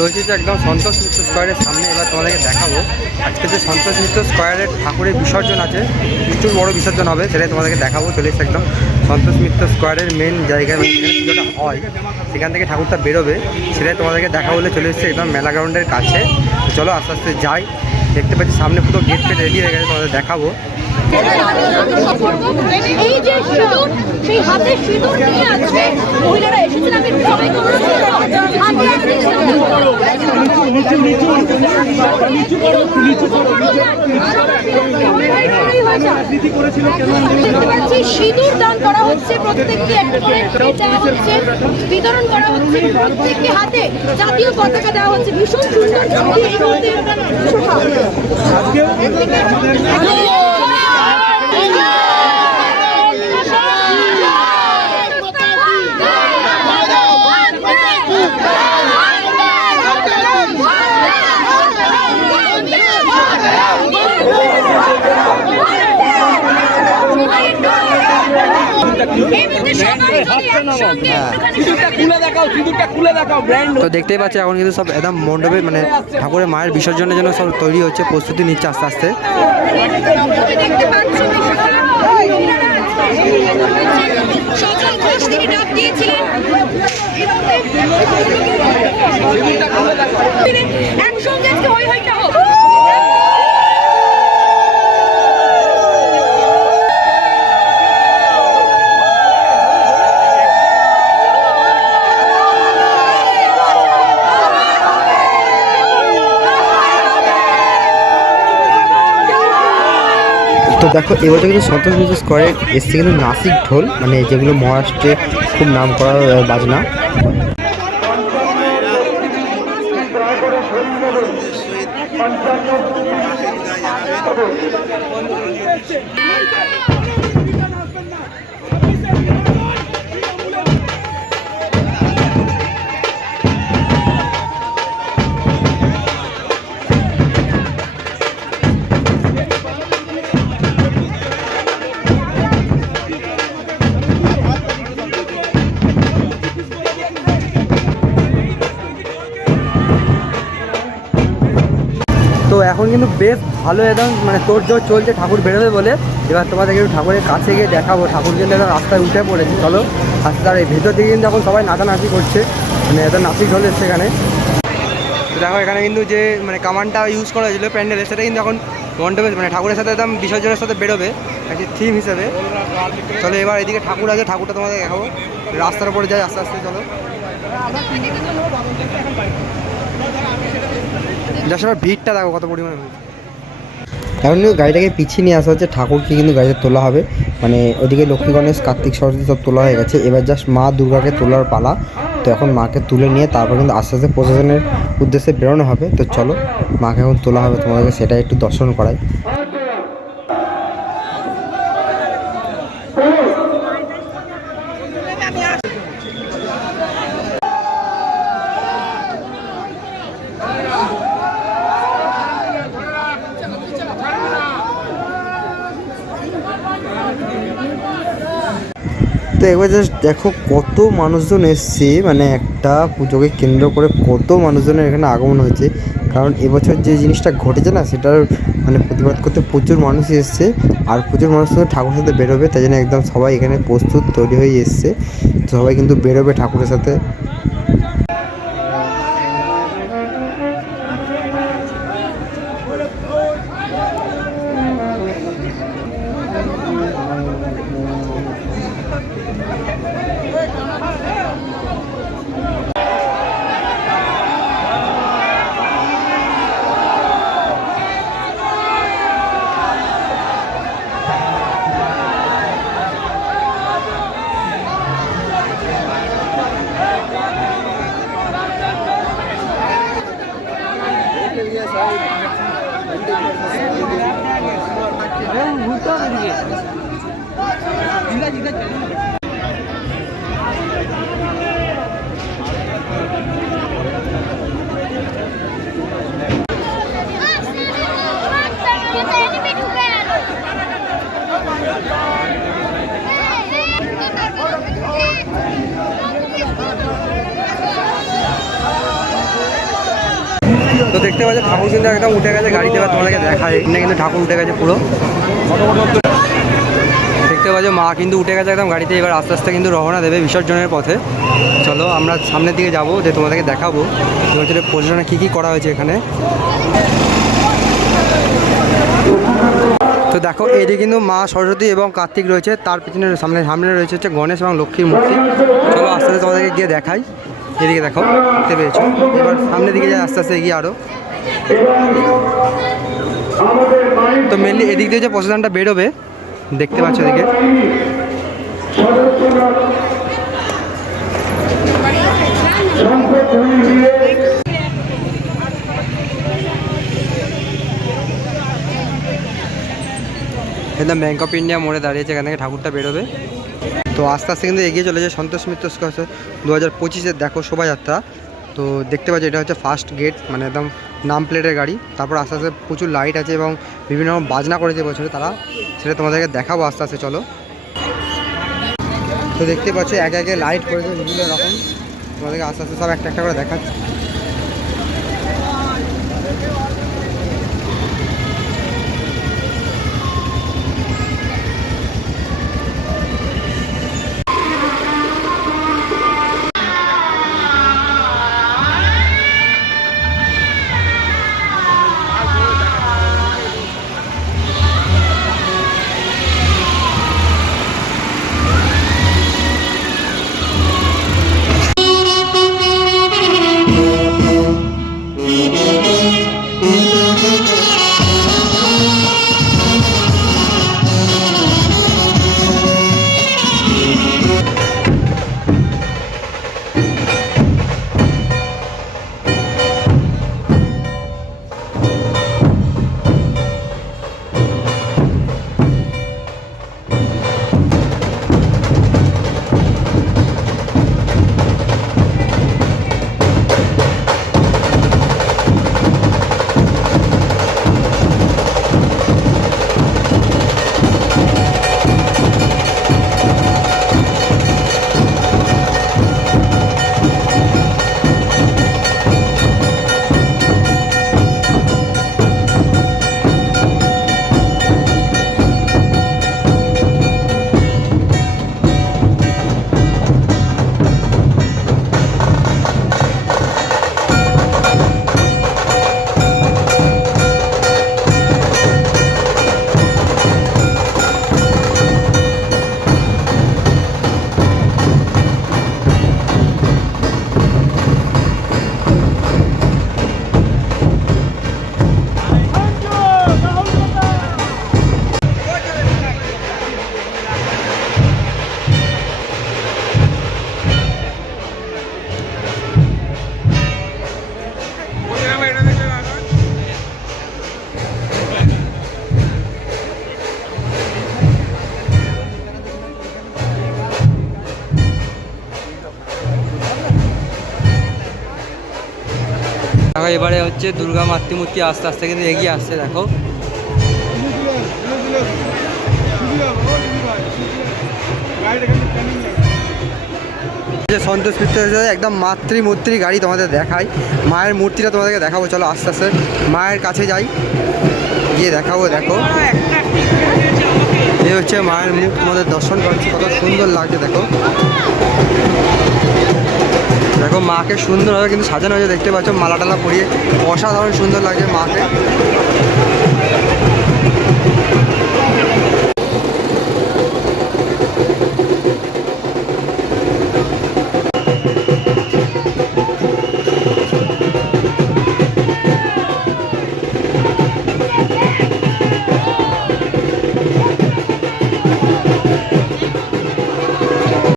রয়েছে যে একদম সন্তোষ মিত্র স্কোয়ারের সামনে এবার তোমাদেরকে দেখাবো। আজকে যে সন্তোষ মিত্র স্কোয়ারের ঠাকুরের বিসর্জন আছে, প্রচুর বড় বিসর্জন হবে, সেটাই তোমাদেরকে দেখাবো। চলে এসে একদম সন্তোষ মিত্র স্কোয়ারের মেন জায়গায় মানে পুজোটা হয়, সেখান থেকে ঠাকুরটা বেরোবে, সেটাই তোমাদেরকে দেখা বলে চলে এসেছে একদম মেলা গ্রাউন্ডের কাছে। চলো আস্তে আস্তে যাই। দেখতে পাচ্ছি সামনে পুরো গেট ফেট রেডি হয়ে গেছে, তোমাদের দেখাবো। এই যে সিঁদুর সেই হাতে সিঁদুর নিয়ে আজকে মহিলারা এসেছেন আমি সবাইকে সিঁদুর দান করা হচ্ছে প্রত্যেককে বিতরণ করা হচ্ছে প্রত্যেককে হাতে জাতীয় পতাকা দেওয়া হচ্ছে। ভীষণ সুন্দর ছবি এই মুহূর্তে তো দেখতেই পাচ্ছি এখন কিন্তু সব একদম মণ্ডপে মানে ঠাকুরের মায়ের বিসর্জনের জন্য সব তৈরি হচ্ছে প্রস্তুতি নিচ্ছে আস্তে আস্তে। দিয়েছিলেন দেখো এবছর কিন্তু সন্তোষ মিউজিক স্কোয়ারে এসছে কিন্তু নাসিক ঢোল মানে যেগুলো মহারাষ্ট্রে খুব নাম করা বাজনা। বেশ ভালো একদম মানে তোর জোর চলছে, ঠাকুর বেরোবে বলে। এবার তোমাদেরকে একটু ঠাকুরের কাছে গিয়ে দেখাবো। ঠাকুর কিন্তু একদম রাস্তায় উঠে পড়েছে, চলো। আস্তে আর এই ভেতর দিকে কিন্তু এখন সবাই নাচানাচি করছে মানে এত নাচি চলে এসছে এখানে দেখো, এখানে কিন্তু যে মানে কামানটা ইউজ করা হয়েছিল, প্যান্ডেলের সেটা কিন্তু এখন মণ্ডপে মানে ঠাকুরের সাথে একদম বিসর্জনের সাথে বেরোবে একটি থিম হিসেবে। চলো, এবার এদিকে ঠাকুর আছে, ঠাকুরটা তোমাদের দেখাবো। রাস্তার উপরে যাই, আস্তে আস্তে চলো। সময় ভিড়টা দেখো কত পরিমাণে হয়েছে। এখন কিন্তু গাড়িটাকে পিছিয়ে নিয়ে আসা হচ্ছে, ঠাকুরকে কিন্তু গাড়িতে তোলা হবে। মানে ওদিকে লক্ষ্মী গণেশ, কার্তিক সরস্বতী সব তোলা হয়ে গেছে। এবার জাস্ট মা দুর্গাকে তোলার পালা। তো এখন মাকে তুলে নিয়ে তারপর কিন্তু আস্তে আস্তে প্রশাসনের উদ্দেশ্যে বেরোনো হবে। তো চলো, মাকে এখন তোলা হবে তোমাদেরকে সেটা একটু দর্শন করাই। তো এবার জাস্ট দেখো কত মানুষজন এসছে মানে একটা পুজোকে কেন্দ্র করে কত মানুষজনের এখানে আগমন হয়েছে। কারণ এবছর যে জিনিসটা ঘটেছে না, সেটার মানে প্রতিবাদ করতে প্রচুর মানুষ এসছে। আর প্রচুর মানুষ তো ঠাকুরের সাথে বেরোবে, তাই জন্য একদম সবাই এখানে প্রস্তুত তৈরি হয়ে এসছে। সবাই কিন্তু বেরোবে ঠাকুরের সাথে। তো দেখতে পাচ্ছ, ঠাকুর কিন্তু একদম উঠে গেছে গাড়িতে, এবার তোমাদেরকে দেখায় এখানে কিন্তু ঠাকুর উঠে গেছে পুরো। দেখতে পাচ্ছ, মা কিন্তু উঠে গেছে একদম গাড়িতে, এবার আস্তে আস্তে কিন্তু রওনা দেবে বিসর্জনের পথে। চলো, আমরা সামনের দিকে যাব, যে তোমাদেরকে দেখাবো। হচ্ছে প্রযোজনে কী কী করা হয়েছে এখানে। তো দেখো এইদিকে কিন্তু মা সরস্বতী এবং কার্তিক রয়েছে, তার পিছনে সামনে সামনে রয়েছে হচ্ছে গণেশ এবং লক্ষ্মীর মূর্তি। চলো, আস্তে আস্তে তোমাদেরকে গিয়ে দেখাই। এদিকে দেখো, দেখতে পেয়েছ। এবার সামনের দিকে যাই আস্তে আস্তে এগিয়ে আরও তো মেনলি এদিক দিয়ে যে প্রসেশনটা বেরোবে, দেখতে পাচ্ছ এদিকে। একদম ব্যাঙ্ক অফ ইন্ডিয়া মোড়ে দাঁড়িয়েছে, এখান থেকে ঠাকুরটা বেরোবে। তো আস্তে আস্তে কিন্তু এগিয়ে চলেছে সন্তোষ মিত্র দু হাজার পঁচিশের দেখো শোভাযাত্রা। তো দেখতে পাচ্ছি এটা হচ্ছে ফার্স্ট গেট মানে একদম নাম প্লেটের গাড়ি। তারপর আস্তে আস্তে প্রচুর লাইট আছে এবং বিভিন্ন রকম বাজনা করেছে বছরে তারা। সেটা তোমাদেরকে দেখাবো আস্তে আস্তে, চলো। তো দেখতে পাচ্ছ একে একে লাইট করেছে বিভিন্ন রকম। তোমাদেরকে আস্তে আস্তে সব একটা একটা করে দেখাচ্ছে। এবারে হচ্ছে দুর্গা মাতৃমূর্তি আস্তে আস্তে কিন্তু এগিয়ে আসছে, দেখো। যে সন্তোষ মিত্র একদম মাতৃমূর্তির গাড়ি তোমাদের দেখাই। মায়ের মূর্তিটা তোমাদেরকে দেখাবো, চলো আস্তে আস্তে। মায়ের কাছে যাই। গিয়ে দেখাবো, দেখো। এই হচ্ছে মায়ের মুখ তোমাদের দর্শন করছি কত সুন্দর লাগছে, দেখো। দেখো মাকে সুন্দরভাবে কিন্তু সাজানো হয়েছে। দেখতে পাচ্ছ মালা টালা পরিয়ে অসাধারণ সুন্দর লাগছে মাকে।